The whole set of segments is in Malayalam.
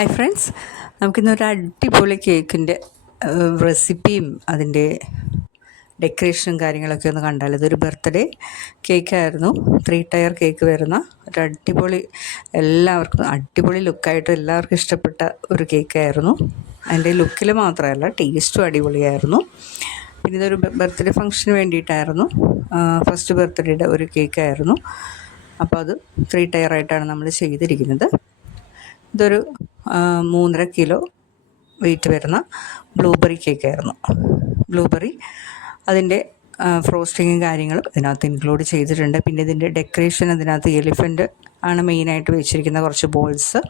ഹായ് ഫ്രണ്ട്സ്, നമുക്കിന്നൊരു അടിപൊളി കേക്കിൻ്റെ റെസിപ്പിയും അതിൻ്റെ ഡെക്കറേഷനും കാര്യങ്ങളൊക്കെ ഒന്ന് കണ്ടാൽ. ഇതൊരു ബർത്ത്ഡേ കേക്കായിരുന്നു. 3 ടയർ കേക്ക് വരുന്ന ഒരു അടിപൊളി, എല്ലാവർക്കും അടിപൊളി ലുക്കായിട്ട് എല്ലാവർക്കും ഇഷ്ടപ്പെട്ട ഒരു കേക്കായിരുന്നു. അതിൻ്റെ ലുക്കിൽ മാത്രമല്ല, ടേസ്റ്റും അടിപൊളിയായിരുന്നു. പിന്നെ ഇതൊരു ബർത്ത്ഡേ ഫംഗ്ഷന് വേണ്ടിയിട്ടായിരുന്നു. ഫസ്റ്റ് ബർത്ത്ഡേയുടെ ഒരു കേക്കായിരുന്നു. അപ്പോൾ അത് 3 ടയറായിട്ടാണ് നമ്മൾ ചെയ്തിരിക്കുന്നത്. ഇതൊരു 3.5 കിലോ വെയിറ്റ് വരുന്ന ബ്ലൂബെറി കേക്കായിരുന്നു. ബ്ലൂബെറി അതിൻ്റെ ഫ്രോസ്റ്റിങ്ങും കാര്യങ്ങളും ഇതിനകത്ത് ഇൻക്ലൂഡ് ചെയ്തിട്ടുണ്ട്. പിന്നെ ഇതിൻ്റെ ഡെക്കറേഷൻ അതിനകത്ത് എലിഫൻറ്റ് ആണ് മെയിനായിട്ട് വെച്ചിരിക്കുന്ന കുറച്ച് ബോൾസ്.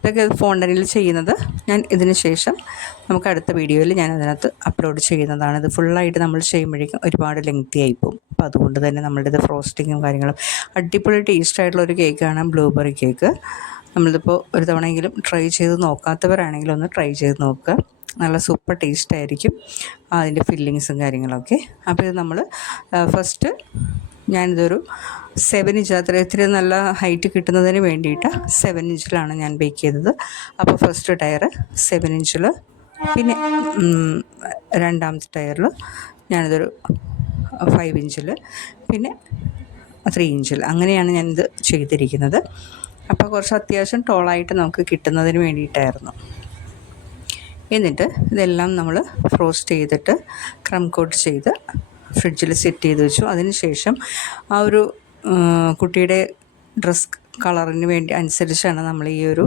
ഇതൊക്കെ ഫോണ്ടനിൽ ചെയ്യുന്നത് ഞാൻ ഇതിന് ശേഷം നമുക്ക് അടുത്ത വീഡിയോയിൽ ഞാൻ അതിനകത്ത് അപ്ലോഡ് ചെയ്യുന്നതാണ്. ഇത് ഫുള്ളായിട്ട് നമ്മൾ ചെയ്യുമ്പോഴേക്കും ഒരുപാട് ലെങ്തി ആയിപ്പോവും. അപ്പോൾ അതുകൊണ്ട് തന്നെ നമ്മളുടെ ഇത് ഫ്രോസ്റ്റിങ്ങും കാര്യങ്ങളും അടിപൊളി ടേസ്റ്റായിട്ടുള്ള ഒരു കേക്കാണ് ബ്ലൂബെറി കേക്ക്. നമ്മളിതിപ്പോൾ ഒരു തവണയെങ്കിലും ട്രൈ ചെയ്ത് നോക്കാത്തവരാണെങ്കിലും ഒന്ന് ട്രൈ ചെയ്ത് നോക്കുക. നല്ല സൂപ്പർ ടേസ്റ്റ് ആയിരിക്കും അതിൻ്റെ ഫില്ലിങ്സും കാര്യങ്ങളൊക്കെ. അപ്പോൾ ഇത് നമ്മൾ ഫസ്റ്റ് ഞാനിതൊരു 7 ഇഞ്ച്, അത്ര നല്ല ഹൈറ്റ് കിട്ടുന്നതിന് വേണ്ടിയിട്ട് 7 ഇഞ്ചിലാണ് ഞാൻ ബേക്ക് ചെയ്തത്. അപ്പോൾ ഫസ്റ്റ് ടയർ 7 ഇഞ്ചിൽ, പിന്നെ രണ്ടാമത്തെ ടയറിൽ ഞാനിതൊരു 5 ഇഞ്ചിൽ, പിന്നെ 3 ഇഞ്ചിൽ, അങ്ങനെയാണ് ഞാനിത് ചെയ്തിരിക്കുന്നത്. അപ്പോൾ കുറച്ച് അത്യാവശ്യം ടോളായിട്ട് നമുക്ക് കിട്ടുന്നതിന് വേണ്ടിയിട്ടായിരുന്നു. എന്നിട്ട് ഇതെല്ലാം നമ്മൾ ഫ്രോസ്റ്റ് ചെയ്തിട്ട് ക്രം കോട്ട് ചെയ്ത് ഫ്രിഡ്ജിൽ സെറ്റ് ചെയ്ത് വെച്ചു. അതിന് ശേഷം ആ ഒരു കുട്ടിയുടെ ഡ്രസ് കളറിന് വേണ്ടി അനുസരിച്ചാണ് നമ്മൾ ഈ ഒരു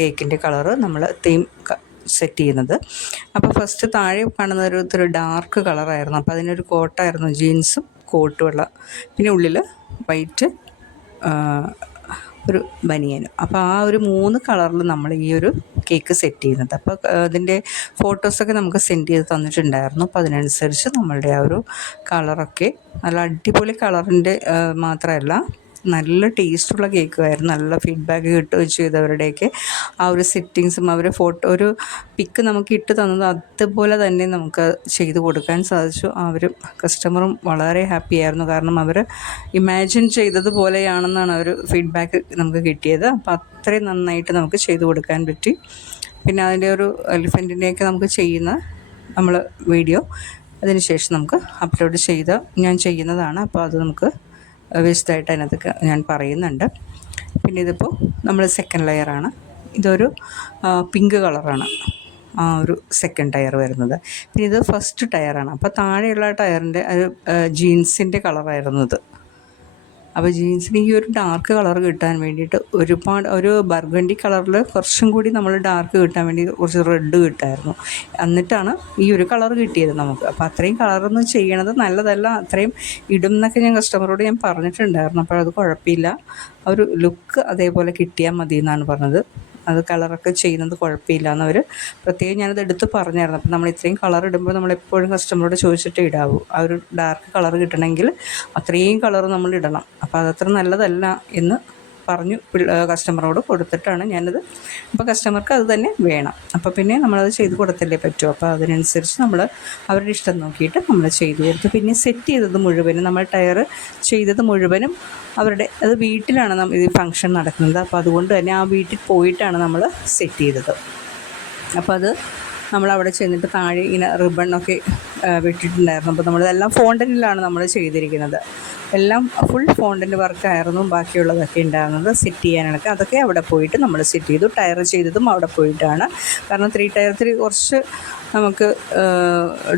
കേക്കിൻ്റെ കളറ് നമ്മൾ തീം സെറ്റ് ചെയ്യുന്നത്. അപ്പോൾ ഫസ്റ്റ് താഴെ കാണുന്ന ഒരു ഡാർക്ക് കളറായിരുന്നു. അപ്പോൾ അതിനൊരു കോട്ടായിരുന്നു, ജീൻസും കോട്ടുമുള്ള, പിന്നെ ഉള്ളിൽ വൈറ്റ് ഒരു ബനിയനും. അപ്പോൾ ആ ഒരു 3 കളറിൽ നമ്മൾ ഈ ഒരു കേക്ക് സെറ്റ് ചെയ്യുന്നത്. അപ്പോൾ അതിൻ്റെ ഫോട്ടോസൊക്കെ നമുക്ക് സെൻഡ് ചെയ്ത് തന്നിട്ടുണ്ടായിരുന്നു. അപ്പോൾ അതിനനുസരിച്ച് നമ്മളുടെ ആ ഒരു കളറൊക്കെ നല്ല അടിപൊളി കളറിൻ്റെ മാത്രമല്ല, നല്ല ടേസ്റ്റുള്ള കേക്കുമായിരുന്നു. നല്ല ഫീഡ്ബാക്ക് കിട്ടുകയും ചെയ്തവരുടെയൊക്കെ ആ ഒരു സെറ്റിങ്സും അവർ ഫോട്ടോ ഒരു പിക്ക് നമുക്ക് ഇട്ട് തന്നത് അതുപോലെ തന്നെ നമുക്ക് ചെയ്ത് കൊടുക്കാൻ സാധിച്ചു. അവരും കസ്റ്റമറും വളരെ ഹാപ്പി ആയിരുന്നു. കാരണം അവർ ഇമാജിൻ ചെയ്തതുപോലെയാണെന്നാണ് ഒരു ഫീഡ്ബാക്ക് നമുക്ക് കിട്ടിയത്. അപ്പോൾ അത്രയും നന്നായിട്ട് നമുക്ക് ചെയ്ത് കൊടുക്കാൻ പറ്റി. പിന്നെ അതിൻ്റെ ഒരു എലിഫൻറ്റിൻ്റെയൊക്കെ നമുക്ക് ചെയ്യുന്ന നമ്മൾ വീഡിയോ അതിന് ശേഷം നമുക്ക് അപ്ലോഡ് ചെയ്ത് ഞാൻ ചെയ്യുന്നതാണ്. അപ്പോൾ അത് നമുക്ക് വിശദമായിട്ട് അതിനകത്ത് ഞാൻ പറയുന്നുണ്ട്. പിന്നെ ഇതിപ്പോൾ നമ്മൾ സെക്കൻഡ് ലെയറാണ്. ഇതൊരു പിങ്ക് കളറാണ് ആ ഒരു സെക്കൻഡ് ടയർ വരുന്നത്. പിന്നെ ഇത് ഫസ്റ്റ് ടയറാണ്. അപ്പോൾ താഴെയുള്ള ടയറിൻ്റെ ഒരു ജീൻസിൻ്റെ കളറായിരുന്നു ഇത്. അപ്പോൾ ജീൻസിന് ഈ ഒരു ഡാർക്ക് കളർ കിട്ടാൻ വേണ്ടിയിട്ട് ഒരുപാട് ഒരു ബർഗണ്ടി കളറിൽ കുറച്ചും കൂടി നമ്മൾ ഡാർക്ക് കിട്ടാൻ വേണ്ടി കുറച്ച് റെഡ് കിട്ടായിരുന്നു. എന്നിട്ടാണ് ഈ ഒരു കളർ കിട്ടിയത് നമുക്ക്. അപ്പോൾ അത്രയും കളറൊന്നും ചെയ്യണത് നല്ലതല്ല, അത്രയും ഇടും എന്നൊക്കെ ഞാൻ കസ്റ്റമറോട് ഞാൻ പറഞ്ഞിട്ടുണ്ടായിരുന്നു. അപ്പോൾ അത് കുഴപ്പമില്ല, ആ ഒരു ലുക്ക് അതേപോലെ കിട്ടിയാൽ മതി എന്നാണ് പറഞ്ഞത്. അത് കളറൊക്കെ ചെയ്യുന്നത് കുഴപ്പമില്ല എന്നവർ പ്രത്യേകം ഞാനത് എടുത്ത് പറഞ്ഞായിരുന്നു. അപ്പം നമ്മൾ ഇത്രയും കളർ ഇടുമ്പോൾ നമ്മളെപ്പോഴും കസ്റ്റമറോട് ചോദിച്ചിട്ട് ഇടാവൂ. ആ ഒരു ഡാർക്ക് കളർ കിട്ടണമെങ്കിൽ അത്രയും കളർ നമ്മൾ ഇടണം. അപ്പോൾ അതത്ര നല്ലതല്ല എന്ന് പറഞ്ഞു കസ്റ്റമറോട് കൊടുത്തിട്ടാണ് ഞാനത്. അപ്പോൾ കസ്റ്റമർക്ക് അത് തന്നെ വേണം. അപ്പോൾ പിന്നെ നമ്മളത് ചെയ്ത് കൊടുത്തല്ലേ പറ്റുമോ. അപ്പോൾ അതിനനുസരിച്ച് നമ്മൾ അവരുടെ ഇഷ്ടം നോക്കിയിട്ട് നമ്മൾ ചെയ്തു കൊടുത്തു. പിന്നെ സെറ്റ് ചെയ്തത് മുഴുവനും, നമ്മൾ ടയർ ചെയ്തത് മുഴുവനും അവരുടെ അത് വീട്ടിലാണ് ഇത് ഫംഗ്ഷൻ നടക്കുന്നത്. അപ്പോൾ അതുകൊണ്ട് തന്നെ ആ വീട്ടിൽ പോയിട്ടാണ് നമ്മൾ സെറ്റ് ചെയ്തത്. അപ്പോൾ അത് നമ്മളവിടെ ചെന്നിട്ട് താഴെ ഇങ്ങനെ റിബണൊക്കെ വിട്ടിട്ടുണ്ടായിരുന്നു. അപ്പോൾ നമ്മളതെല്ലാം ഫോണ്ടനിലാണ് നമ്മൾ ചെയ്തിരിക്കുന്നത്. എല്ലാം ഫുൾ ഫോണ്ടൻ്റ് വർക്കായിരുന്നു ബാക്കിയുള്ളതൊക്കെ ഉണ്ടായിരുന്നത്. സെറ്റ് ചെയ്യാനൊക്കെ അതൊക്കെ അവിടെ പോയിട്ട് നമ്മൾ സെറ്റ് ചെയ്തു. ടയർ ചെയ്തതും അവിടെ പോയിട്ടാണ്. കാരണം 3 ടയർ കുറച്ച് നമുക്ക്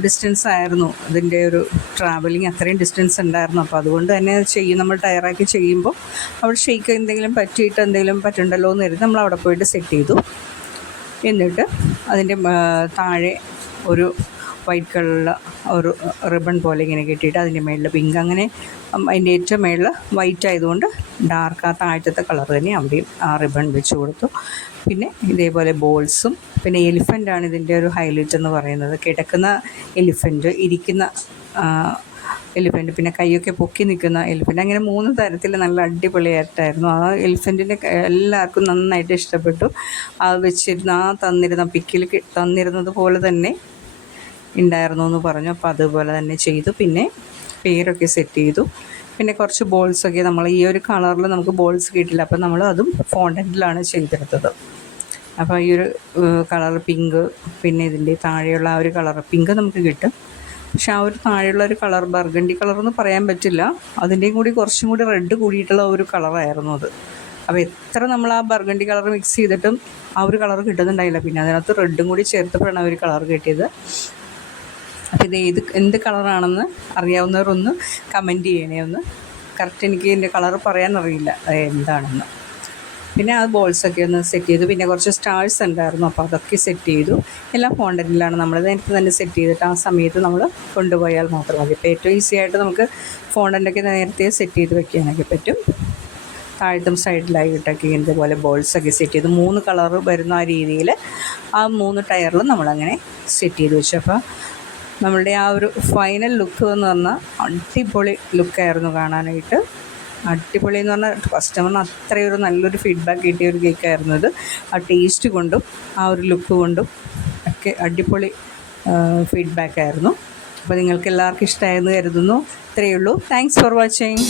ഡിസ്റ്റൻസ് ആയിരുന്നു ഇതിൻ്റെ ഒരു ട്രാവലിങ്, അത്രയും ഡിസ്റ്റൻസ് ഉണ്ടായിരുന്നു. അപ്പോൾ അതുകൊണ്ട് തന്നെ നമ്മൾ ടയറാക്കി ചെയ്യുമ്പോൾ അവിടെ ഷെയ്ക്ക് എന്തെങ്കിലും പറ്റിയിട്ട് എന്തെങ്കിലും പറ്റുണ്ടല്ലോ എന്ന് കരുതി നമ്മൾ അവിടെ പോയിട്ട് സെറ്റ് ചെയ്തു. എന്നിട്ട് അതിൻ്റെ താഴെ ഒരു വൈറ്റ് കളറിലുള്ള ഒരു റിബൺ പോലെ ഇങ്ങനെ കെട്ടിയിട്ട് അതിൻ്റെ മേളിൽ പിങ്ക്, അങ്ങനെ അതിൻ്റെ ഏറ്റവും മേളിൽ വൈറ്റ് ആയതുകൊണ്ട് ഡാർക്ക് ആ താഴത്തെ കളർ തന്നെ അവിടെയും ആ റിബൺ വെച്ച് കൊടുത്തു. പിന്നെ ഇതേപോലെ ബോൾസും, പിന്നെ എലിഫൻ്റാണ് ഇതിൻ്റെ ഒരു ഹൈലൈറ്റ് എന്ന് പറയുന്നത്. കിടക്കുന്ന എലിഫൻറ്റ്, ഇരിക്കുന്ന എലിഫൻറ്റ്, പിന്നെ കൈയൊക്കെ പൊക്കി നിൽക്കുന്ന എലിഫൻറ്റ്, അങ്ങനെ 3 തരത്തിൽ നല്ല അടിപൊളിയായിട്ടായിരുന്നു. ആ എലിഫൻറ്റിൻ്റെ എല്ലാവർക്കും നന്നായിട്ട് ഇഷ്ടപ്പെട്ടു. അത് വെച്ചിരുന്ന ആ തന്നിരുന്ന പിക്കിൽ തന്നിരുന്നത് പോലെ തന്നെ ഉണ്ടായിരുന്നു എന്ന് പറഞ്ഞു. അപ്പോൾ അതുപോലെ തന്നെ ചെയ്തു. പിന്നെ പേരൊക്കെ സെറ്റ് ചെയ്തു. പിന്നെ കുറച്ച് ബോൾസൊക്കെ നമ്മൾ ഈ ഒരു കളറിൽ നമുക്ക് ബോൾസ് കിട്ടില്ല, അപ്പോൾ നമ്മൾ അതും ഫോണ്ടൻറ്റിലാണ് ചെയ്തെടുത്തത്. അപ്പോൾ ഈ ഒരു കളർ പിങ്ക്, പിന്നെ ഇതിൻ്റെ താഴെയുള്ള ആ ഒരു കളർ പിങ്ക് നമുക്ക് കിട്ടും. പക്ഷെ ആ ഒരു താഴെയുള്ള ഒരു കളർ ബർഗണ്ടി കളറെന്ന് പറയാൻ പറ്റില്ല, അതിൻ്റെയും കൂടി കുറച്ചും കൂടി റെഡ് കൂടിയിട്ടുള്ള ഒരു കളറായിരുന്നു അത്. അപ്പോൾ എത്ര നമ്മൾ ആ ബർഗണ്ടി കളർ മിക്സ് ചെയ്തിട്ടും ആ ഒരു കളർ കിട്ടുന്നുണ്ടായില്ല. പിന്നെ അതിനകത്ത് റെഡും കൂടി ചേർത്തപ്പോഴാണ് ആ ഒരു കളർ കിട്ടിയത്. അപ്പോൾ ഇത് എന്ത് കളറാണെന്ന് അറിയാവുന്നവരൊന്ന് കമൻറ്റ് ചെയ്യണേ ഒന്ന്. കറക്റ്റ് എനിക്ക് ഇതിൻ്റെ കളർ പറയാനറിയില്ല എന്താണെന്ന്. പിന്നെ ആ ബോൾസൊക്കെ ഒന്ന് സെറ്റ് ചെയ്തു. പിന്നെ കുറച്ച് സ്റ്റാർസ് ഉണ്ടായിരുന്നു, അപ്പോൾ അതൊക്കെ സെറ്റ് ചെയ്തു. എല്ലാം ഫോണ്ടൻറ്റിലാണ് നമ്മൾ നേരത്തെ തന്നെ സെറ്റ് ചെയ്തിട്ട് ആ സമയത്ത് നമ്മൾ കൊണ്ടുപോയാൽ മാത്രം മതി. ഇപ്പോൾ ഏറ്റവും ഈസി ആയിട്ട് നമുക്ക് ഫോണ്ടൻ്റൊക്കെ നേരത്തെ സെറ്റ് ചെയ്ത് വെക്കാനൊക്കെ പറ്റും. താഴത്തും സൈഡിലായിട്ടൊക്കെ ഇതുപോലെ ബോൾസൊക്കെ സെറ്റ് ചെയ്ത് 3 കളർ വരുന്ന ആ രീതിയിൽ ആ 3 ടയറിലും നമ്മളങ്ങനെ സെറ്റ് ചെയ്ത് വെച്ചു. അപ്പോൾ നമ്മളുടെ ആ ഒരു ഫൈനൽ ലുക്ക് എന്ന് പറഞ്ഞാൽ അടിപൊളി ലുക്കായിരുന്നു കാണാനായിട്ട്. അടിപൊളി എന്ന് പറഞ്ഞാൽ കസ്റ്റമറിന് അത്രയൊരു നല്ലൊരു ഫീഡ്ബാക്ക് കിട്ടിയ ഒരു കേക്കായിരുന്നു ഇത്. ആ ടേസ്റ്റ് കൊണ്ടും ആ ഒരു ലുക്ക് കൊണ്ടും ഒക്കെ അടിപൊളി ഫീഡ്ബാക്കായിരുന്നു. അപ്പോൾ നിങ്ങൾക്ക് എല്ലാവർക്കും ഇഷ്ടമായെന്ന് കരുതുന്നു. ഇത്രയേ ഉള്ളൂ. Thanks for watching.